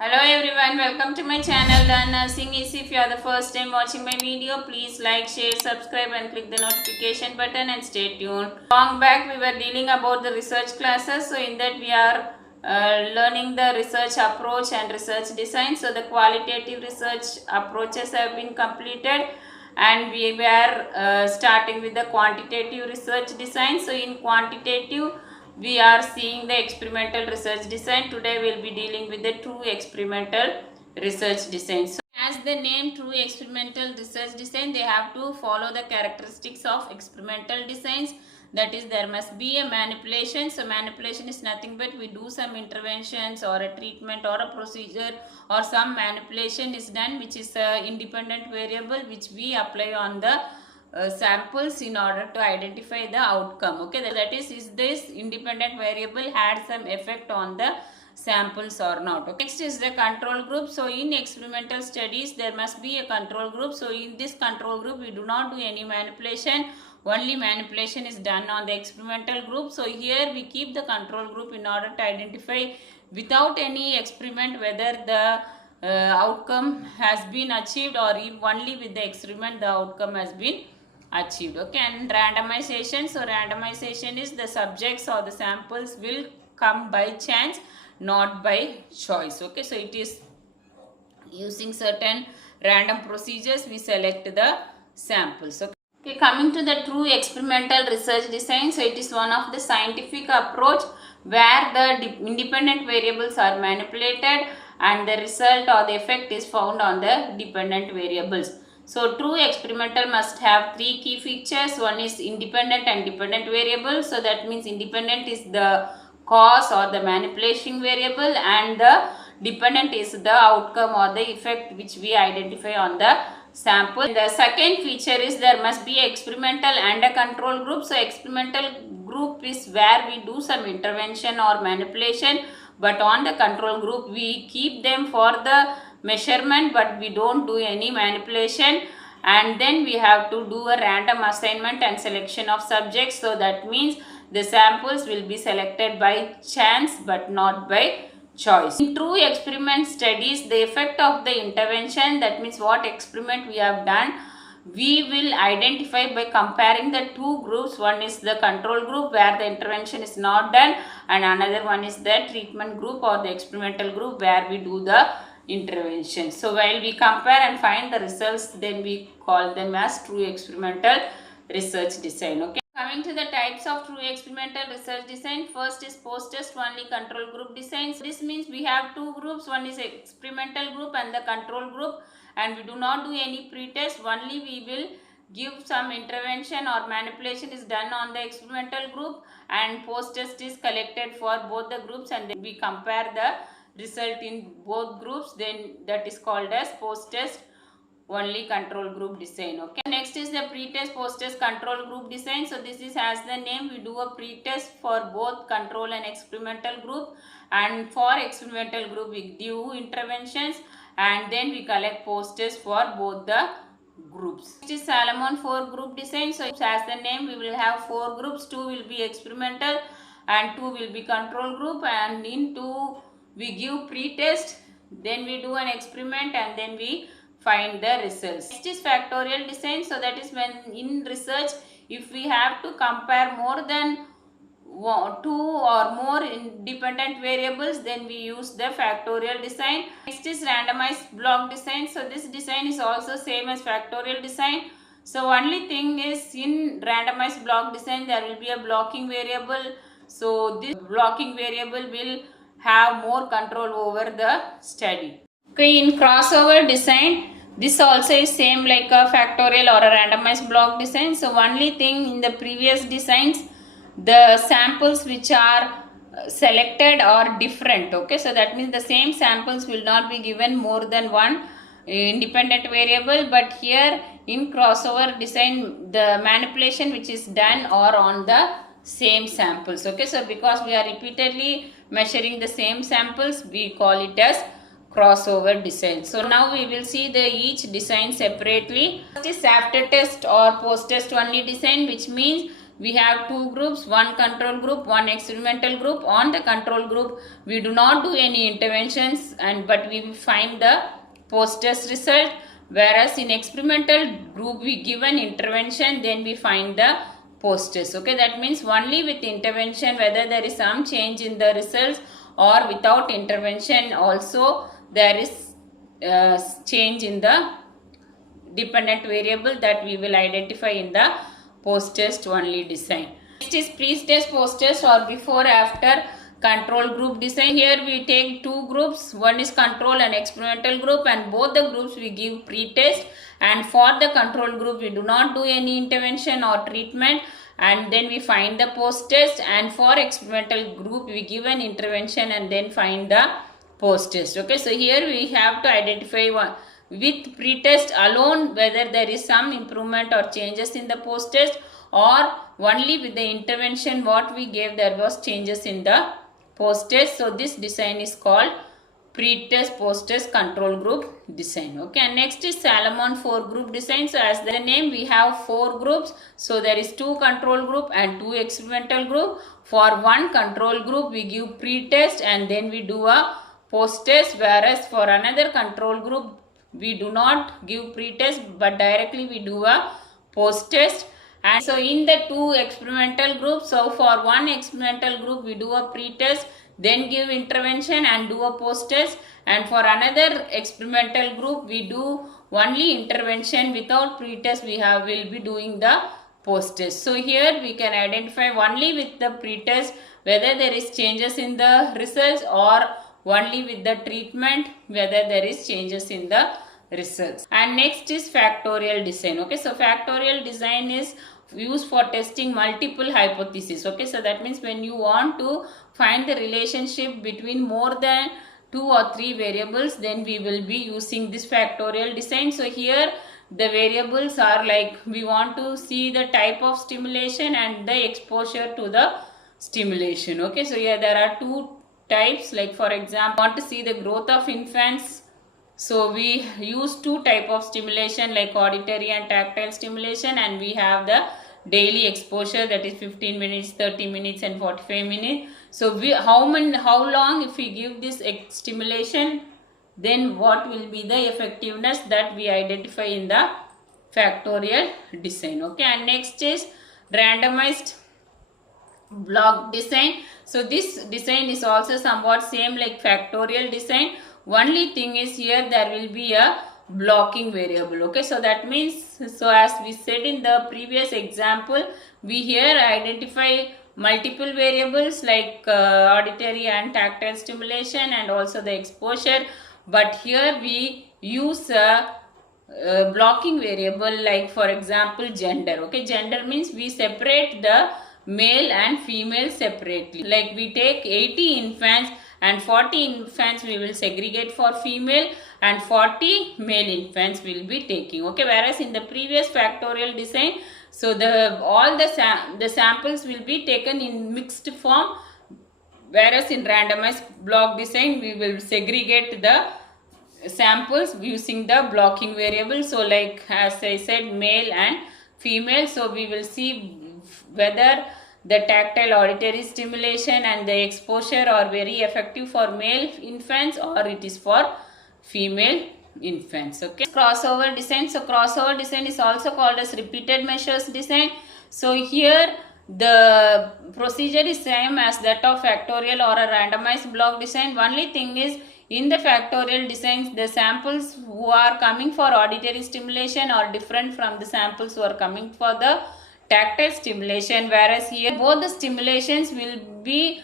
Hello everyone, welcome to my channel Learn Nursing Easy. If you are the first time watching my video, please like, share, subscribe and click the notification button and stay tuned. Long back we were dealing about the research classes, so in that we are learning the research approach and research design. So the qualitative research approaches have been completed and we were starting with the quantitative research design. So in quantitative we are seeing the experimental research design. Today we will be dealing with the true experimental research design. So as the name true experimental research design, they have to follow the characteristics of experimental designs. That is, there must be a manipulation. So manipulation is nothing but we do some interventions or a treatment or a procedure or some manipulation is done, which is a independent variable which we apply on the samples in order to identify the outcome. Okay, that is this independent variable had some effect on the samples or not. Okay. Next is the control group. So in experimental studies there must be a control group. So in this control group we do not do any manipulation, only manipulation is done on the experimental group. So here we keep the control group in order to identify without any experiment whether the outcome has been achieved or if only with the experiment the outcome has been achieved. Okay, and randomization. So randomization is the subjects or the samples will come by chance, not by choice. Okay, so it is using certain random procedures we select the samples. Okay, coming to the true experimental research design. So it is one of the scientific approach where the independent variables are manipulated and the result or the effect is found on the dependent variables. So true experimental must have three key features. One is independent and dependent variable. So that means independent is the cause or the manipulation variable and the dependent is the outcome or the effect which we identify on the sample. And the second feature is there must be experimental and a control group. So experimental group is where we do some intervention or manipulation, but on the control group we keep them for the measurement but we don't do any manipulation, and then we have to do a random assignment and selection of subjects. So that means the samples will be selected by chance but not by choice. In true experiment studies, the effect of the intervention, that means what experiment we have done, we will identify by comparing the two groups. One is the control group where the intervention is not done and another one is the treatment group or the experimental group where we do the intervention. So while we compare and find the results, then we call them as true experimental research design. Okay. Coming to the types of true experimental research design, first is post-test only control group design. So this means we have two groups, one is experimental group and the control group, and we do not do any pre-test, only we will give some intervention or manipulation is done on the experimental group and post-test is collected for both the groups and then we compare the result in both groups, then that is called as post-test only control group design. Okay, next is the pre-test post-test control group design. So this is as the name, we do a pre-test for both control and experimental group, and for experimental group we do interventions and then we collect post-test for both the groups. Next is Salomon 4 group design. So as the name, we will have 4 groups, 2 will be experimental and 2 will be control group, and in 2 we give pre-test, then we do an experiment and then we find the results. Next is factorial design. So that is when in research if we have to compare more than 2 or more independent variables, then we use the factorial design. Next is randomized block design. So this design is also same as factorial design. So only thing is in randomized block design there will be a blocking variable. So this blocking variable will have more control over the study. Okay, in crossover design, this also is same like a factorial or a randomized block design. So only thing in the previous designs, the samples which are selected are different. Okay, so that means the same samples will not be given more than one independent variable, but here in crossover design the manipulation which is done are on the same samples. Okay, so because we are repeatedly measuring the same samples, we call it as crossover design. So now we will see the each design separately. First is after test or post test only design, which means we have two groups, one control group, one experimental group. On the control group, we do not do any interventions, but we find the post-test result. Whereas in experimental group, we give an intervention, then we find the post-test. Okay, that means only with intervention, whether there is some change in the results, or without intervention also there is change in the dependent variable, that we will identify in the post-test only design. Next is pre-test, post-test, or before after control group design. Here we take two groups, one is control and experimental group, and both the groups we give pre-test, and for the control group we do not do any intervention or treatment, and then we find the post-test, and for experimental group we give an intervention and then find the post-test. Okay, so here we have to identify one with pre-test alone whether there is some improvement or changes in the post-test, or only with the intervention what we gave there was changes in the post-test. So this design is called pre-test, post-test, control group design. Okay, and next is Salomon 4 group design. So as the name, we have 4 groups. So there is 2 control group and 2 experimental group. For one control group we give pre-test and then we do a post-test, whereas for another control group we do not give pre-test but directly we do a post-test. And so in the 2 experimental groups, so for one experimental group we do a pre-test, then give intervention and do a post-test, and for another experimental group we do only intervention without pre-test, will be doing the post-test. So here we can identify only with the pre-test whether there is changes in the results, or only with the treatment whether there is changes in the results. And next is factorial design. Okay, so factorial design is used for testing multiple hypotheses. Okay, so that means when you want to find the relationship between more than 2 or 3 variables, then we will be using this factorial design. So here the variables are like, we want to see the type of stimulation and the exposure to the stimulation. Okay, so here there are 2 types, like for example, want to see the growth of infants. So we use 2 type of stimulation, like auditory and tactile stimulation, and we have the daily exposure, that is 15 minutes, 30 minutes and 45 minutes. So how long if we give this stimulation, then what will be the effectiveness, that we identify in the factorial design. Okay, and next is randomized block design. So this design is also somewhat same like factorial design. Only thing is here there will be a blocking variable. Okay, so that means, so as we said in the previous example, we here identify multiple variables like auditory and tactile stimulation and also the exposure, but here we use a blocking variable, like for example gender. Okay, gender means we separate the male and female separately, like we take 80 infants and 40 infants we will segregate for female and 40 male infants will be taking. Okay, whereas in the previous factorial design, so all the samples will be taken in mixed form, whereas in randomized block design we will segregate the samples using the blocking variable. So like as I said, male and female, so we will see whether the tactile auditory stimulation and the exposure are very effective for male infants or it is for female infants. Okay, crossover design. So crossover design is also called as repeated measures design. So here the procedure is same as that of factorial or a randomized block design. Only thing is, in the factorial designs, the samples who are coming for auditory stimulation are different from the samples who are coming for the tactile stimulation, whereas here both the stimulations will be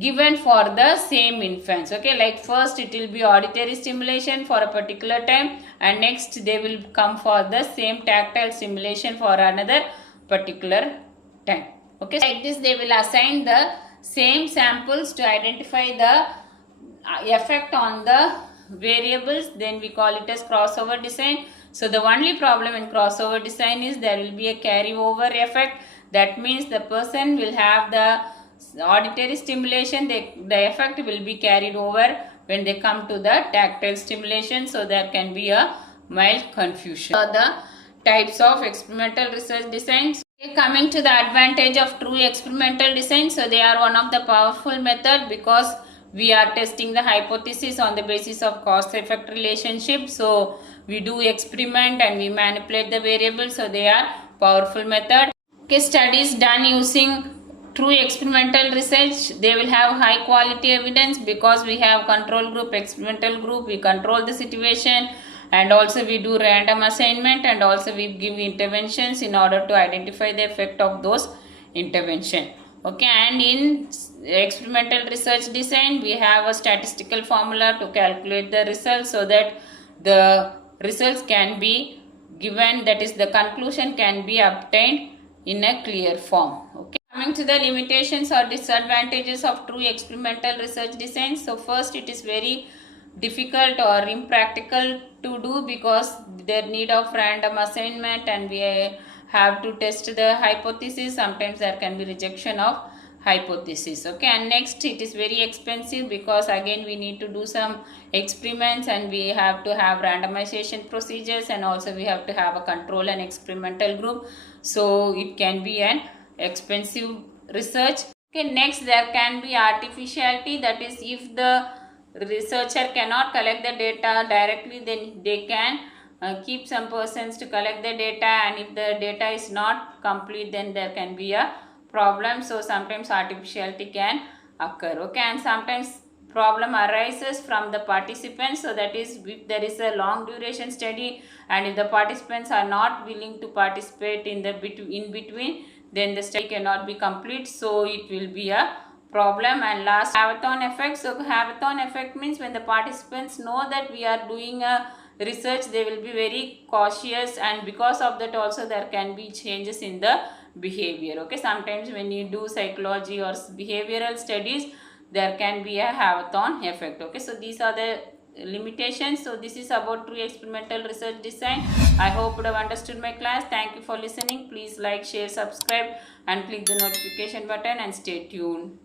given for the same infants. Okay, like first it will be auditory stimulation for a particular time and next they will come for the same tactile stimulation for another particular time. Okay, like this they will assign the same samples to identify the effect on the variables, then we call it as crossover design. So the only problem in crossover design is there will be a carryover effect. That means the person will have the auditory stimulation, the effect will be carried over when they come to the tactile stimulation. So there can be a mild confusion. So the types of experimental research designs. Coming to the advantage of true experimental design, so they are one of the powerful method because we are testing the hypothesis on the basis of cause effect relationship. So we do experiment and we manipulate the variables, so they are powerful method. Okay, studies done using true experimental research, they will have high quality evidence because we have control group, experimental group, we control the situation, and also we do random assignment, and also we give interventions in order to identify the effect of those intervention. Okay, and in experimental research design we have a statistical formula to calculate the results so that the results can be given, that is the conclusion can be obtained in a clear form. Okay, coming to the limitations or disadvantages of true experimental research design. So first, it is very difficult or impractical to do because there need of random assignment and we have to test the hypothesis. Sometimes there can be rejection of hypothesis. Okay, and next, it is very expensive because again we need to do some experiments and we have to have randomization procedures, and also we have to have a control and experimental group, so it can be an expensive research. Okay, next, there can be artificiality, that is if the researcher cannot collect the data directly, then they can keep some persons to collect the data, and if the data is not complete, then there can be a problem. So sometimes artificiality can occur. Okay, and sometimes problem arises from the participants, so that is if there is a long duration study and if the participants are not willing to participate in between, then the study cannot be complete, so it will be a problem. And last, hackathon effect. So hackathon effect means when the participants know that we are doing a research, they will be very cautious, and because of that also there can be changes in the behavior. Okay, sometimes when you do psychology or behavioral studies, there can be a hackathon effect. Okay, so these are the limitations. So this is about true experimental research design. I hope you have understood my class. Thank you for listening. Please like, share, subscribe and click the notification button and stay tuned.